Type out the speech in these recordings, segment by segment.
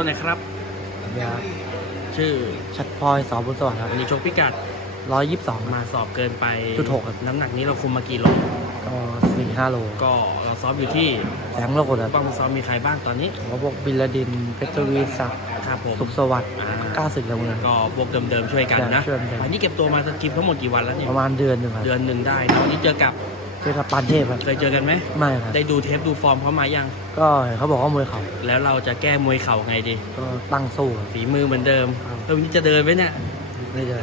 ตัวหน่อยครับยาชื่อชัดพลอยสอบุญสวัสดิ์ครัวันนี้ชกพิกัดร้อยยี่สิบสองมาสอบเกินไปจุดหกครับน้ำหนักนี้เราคุมมากี่โลก็สี่ห้าโลก็เราซ้อมอยู่ที่แสงโลกครับบ้างซ้อมมีใครบ้างตอนนี้ผมก็พวกบิลลาดินเพชรวีศักดิ์ครับผมสุขสวัสดิ์อ่ากล้าศึกแล้วเมืองก็พวกเดิมๆช่วยกันนะช่วยกันวันนี้เก็บตัวมาสกิปทั้งหมดกี่วันแล้วเนี่ยประมาณเดือนหนึ่งครับเดือนหนึ่งได้นะวันนี้เจอกับ เจอกับปานเทพครับเคยเจอกันไหมไม่ครับได้ดูเทปดูฟอร์มเขามายัง ก็เห็นเขาบอกว่ามวยเขาแล้วเราจะแก้มวยเข่าไงดีก็ตั้งสู้ครับฝีมือเหมือนเดิมครับแล้ววันนี้จะเดินไหมเนี่ยไม่เจอ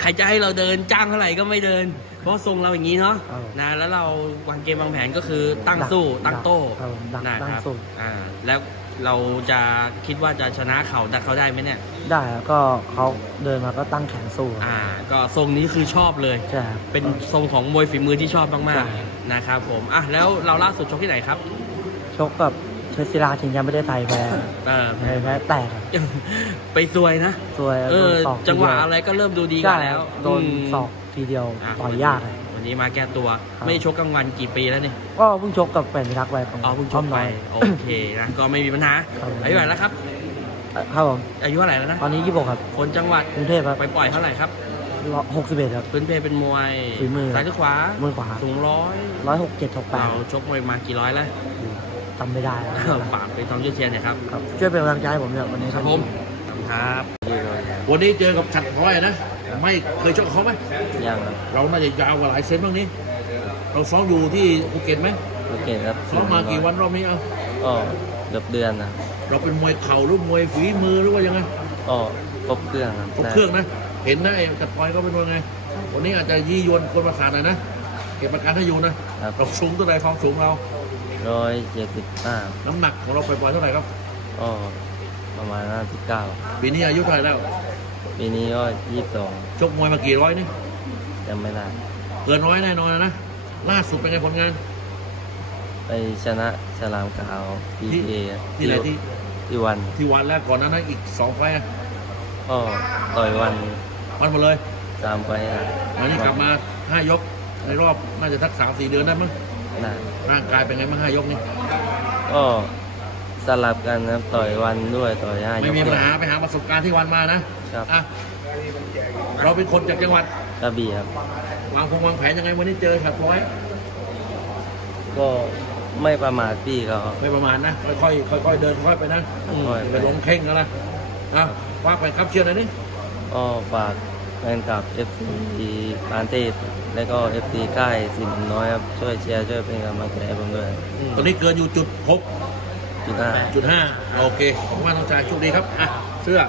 ใครจะให้เราเดินจ้างเท่าไหร่ก็ไม่เดิน เพราะทรงเราอย่างนี้เนาะครับนะแล้วเราวางเกมวางแผนก็คือตั้งสู้ดักตั้งโต้ครับผมดักนะตั้งครับสู้อ่าแล้ว เราจะคิดว่าจะชนะเขาดักเขาได้ไหมเนี่ย ได้ครับก็เขาเดินมาก็ตั้งแขนสู้ครับอ่า ก็ทรงนี้คือชอบเลย ใช่ครับเป็นทรงของมวยฝีมือที่ชอบมากใช่ๆนะครับผมอะแล้วเราล่าสุดชกที่ไหนครับชกกับเชสซิลาชิงแชมป์ประเทศไทยแพ้เออ แพ้แพ้แตกครับไปซวยนะ สวยเอโดอนศอกจังหวะทีเดียอะไรก็เริ่มดูดีกใช่ว่าแล้วโดนมศอกทีเดียวะต่อยยากเลย วันนี้มาแก้ตัว ครับ ไม่ได้ชกกลางวันกี่ปีแล้วเนี่ยก็เพิ่งชกกับแฟนพิทักษ์ไปของอ๋อเพิ่งชอ้อกมไปน้อยโอเคนะ ก็ไม่มีปัญหาครับอายุเท่าไหร่แล้วครับ ครับผมอายุเท่าไหร่แล้วนะ ตอนนี้ยี่สิบครับคนจังหวัดกรุงเทพครับไปปล่อยเท่าไหร่ครับ หกสิบเอ็ดครับ พื้นเพเป็นมวยฝีมือ ซ้ายหรือขวา มือขวาสูงร้อยร้อยหกเจ็ดหกแปดเราชกมวยมากี่ร้อยแล้ว จำไม่ได้ครับฝากไปต้องช่วยเชียร์หน่อยครับ ครับช่วยเป็นกำลังใจให้ผมเนี่ยวันนี้ ครับผมขอบคุณครับ วันนี้เจอกับฉัดพลอยนะ ไม่เคยชกกับเขาไหมยังครับเราน่าจะยาวกว่าหลายเซนบ้างนี้ เราซ้อมอยู่ที่ภูเก็ตไหมโอเคครับซ้อมมากี่วันรอบนี้เอาก็เกือบเดือนนะเราเป็นมวยเข่าหรือมวยฝีมือหรือว่ายังไงก็ครบเครื่องครับครบเครื่องนะ เห็นนะไอ้ฉัดพลอยก็เป็นมวยไงวันนี้อาจจะยี่ยวนคนประสาทหน่อยนะเก็บประกันให้อยู่นะครับเราสูงเท่าไหร่ความสูงเราร้อยเจ็ดสิบห้าน้ำหนักของเราปล่อยๆเท่าไหร่ครับก็ประมาณห้าสิบเก้าปีนี้อายุเท่าไหร่แล้ว ปีนี้ก็ยี่สิบสองชกมวยมากี่ร้อยนี่จำไม่ได้เกินร้อยแน่นอนนะล่าสุดเป็นไงผลงาน ไปชนะฉลามขาวพีเอที่ไหนที่ที่วันที่วันแรกก่อนนั้นนะอีกสองไฟล์อะก็ต่อยวันมันหมดเลยสามไปครับวันนี้กลับมาห้ายกในรอบน่าจะทักสามสี่เดือนได้มั้งได้ร่างกายเป็นไงบ้างห้ายกนี่ก็ สลับกันนะครับต่อยวันด้วยต่อยห้ายไม่กมีด้ปัวญยหาไปหาประสบการณ์ที่วันมานะครับอะเราเป็นคนจากจังหวัดกระบี่ครับวางพงวางแผนยังไงวันนี้เจอขัดร้อย ก็ไม่ประมาทพี่เขาไม่ประมาณนะค่อยๆค่อยๆเดินค่อยๆไปนะค่อยๆไปลงเข่งแล้วนะอะว่าไปครับเชียร์หน่อยนี่ก็ฝากแฟนคลับ FC ปานเทพและก็ FC ใกล้สินน้อยครับช่วยเชียร์ช่วยเป็นกำลังใจให้ผมด้วยตอนนี้เกินอยู่จุดหก จุดห้า จุดห้าโอเค ขอบคุณมากน้องชายโชคดีครับ อะ เสื้อ